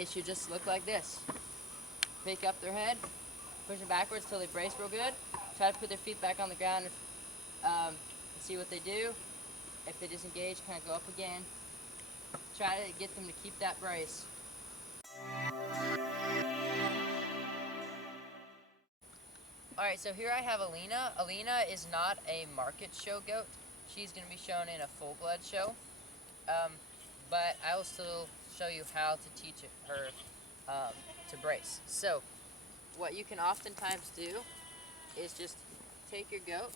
it should just look like this. Pick up their head, push them backwards till they brace real good. Try to put their feet back on the ground and see what they do. If they disengage, kind of go up again. Try to get them to keep that brace. Alright, so here I have Alina. Alina is not a market show goat. She's going to be shown in a full-blood show. But I will still show you how to teach her to brace. So, what you can oftentimes do is just take your goat,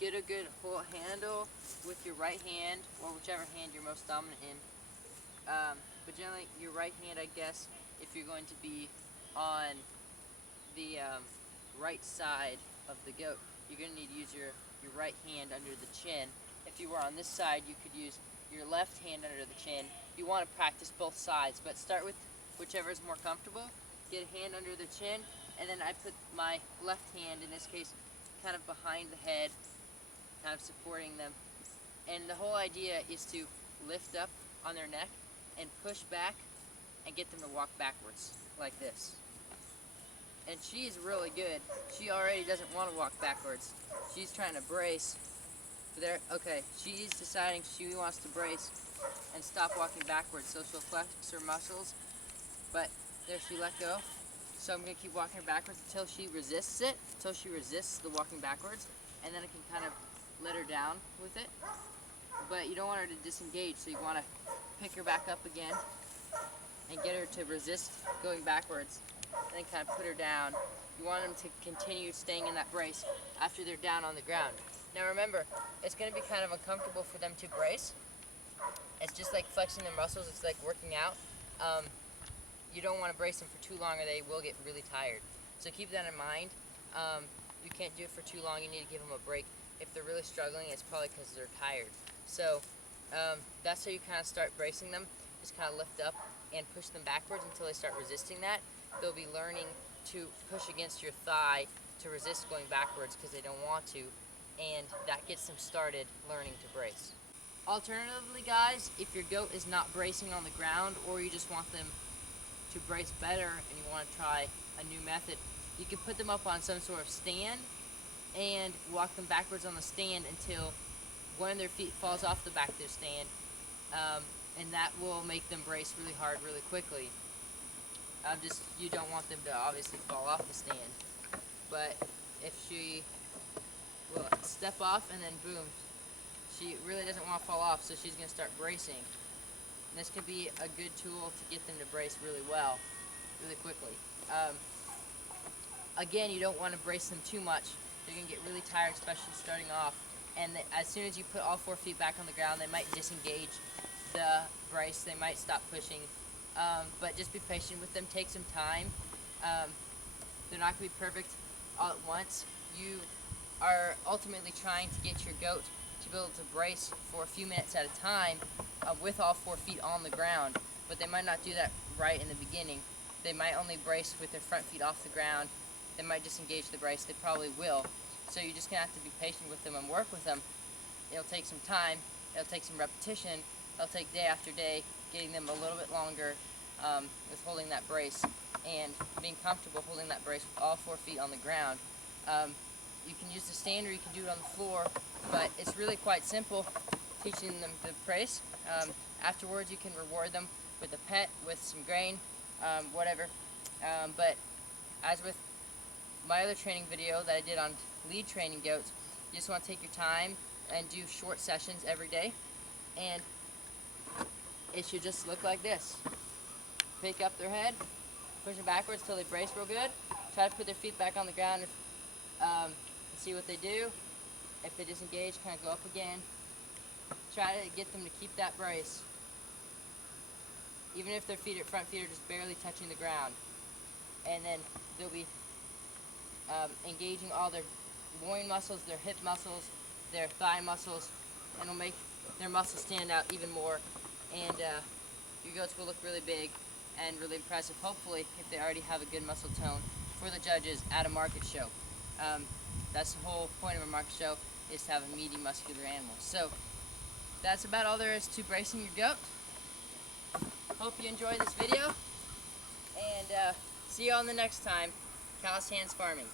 get a good hold handle with your right hand, or whichever hand you're most dominant in. But generally, your right hand, I guess, if you're going to be on the right side of the goat, you're going to need to use your right hand under the chin. If you were on this side, you could use your left hand under the chin. You want to practice both sides, but start with whichever is more comfortable. Get a hand under the chin, and then I put my left hand, in this case, kind of behind the head, kind of supporting them. And the whole idea is to lift up on their neck and push back and get them to walk backwards like this. And she's really good. She already doesn't want to walk backwards. She's trying to brace. There, okay, she's deciding she wants to brace and stop walking backwards, so she'll flex her muscles, but there, she let go. So I'm going to keep walking her backwards until she resists it, until she resists the walking backwards, and then I can kind of let her down with it. But you don't want her to disengage, so you want to pick her back up again and get her to resist going backwards, and then kind of put her down. You want them to continue staying in that brace after they're down on the ground. Now remember, it's going to be kind of uncomfortable for them to brace. It's just like flexing their muscles, it's like working out. You don't want to brace them for too long or they will get really tired. So keep that in mind. You can't do it for too long, you need to give them a break. If they're really struggling, it's probably because they're tired. So that's how you kind of start bracing them. Just kind of lift up and push them backwards until they start resisting that. They'll be learning to push against your thigh to resist going backwards because they don't want to, and that gets them started learning to brace. Alternatively, guys, if your goat is not bracing on the ground, or you just want them to brace better and you want to try a new method, you can put them up on some sort of stand and walk them backwards on the stand until one of their feet falls off the back of their stand, and that will make them brace really hard really quickly. You don't want them to obviously fall off the stand, but if she will step off and then boom, she really doesn't want to fall off, so she's going to start bracing. And this could be a good tool to get them to brace really well, really quickly. Again, you don't want to brace them too much. They're going to get really tired, especially starting off. And as soon as you put all 4 feet back on the ground, they might disengage the brace. They might stop pushing. But just be patient with them. Take some time. They're not going to be perfect all at once. You are ultimately trying to get your goat to be able to brace for a few minutes at a time with all 4 feet on the ground. But they might not do that right in the beginning. They might only brace with their front feet off the ground. They might disengage the brace. They probably will. So you're just going to have to be patient with them and work with them. It'll take some time. It'll take some repetition. It'll take day after day, getting them a little bit longer with holding that brace and being comfortable holding that brace with all 4 feet on the ground. You can use the stand or you can do it on the floor, but it's really quite simple teaching them the brace. Afterwards you can reward them with a pet, with some grain, whatever. But as with my other training video that I did on lead training goats, you just want to take your time and do short sessions every day, and it should just look like this. Pick up their head, push them backwards till they brace real good. Try to put their feet back on the ground and see what they do. If they disengage, kind of go up again. Try to get them to keep that brace, even if their front feet are just barely touching the ground. And then they'll be engaging all their loin muscles, their hip muscles, their thigh muscles, and it'll make their muscles stand out even more. And your goats will look really big and really impressive, hopefully, if they already have a good muscle tone for the judges at a market show. That's the whole point of a market show, is to have a meaty, muscular animal. So that's about all there is to bracing your goat. hope you enjoy this video, and see you on the next time. Callous Hands Farming.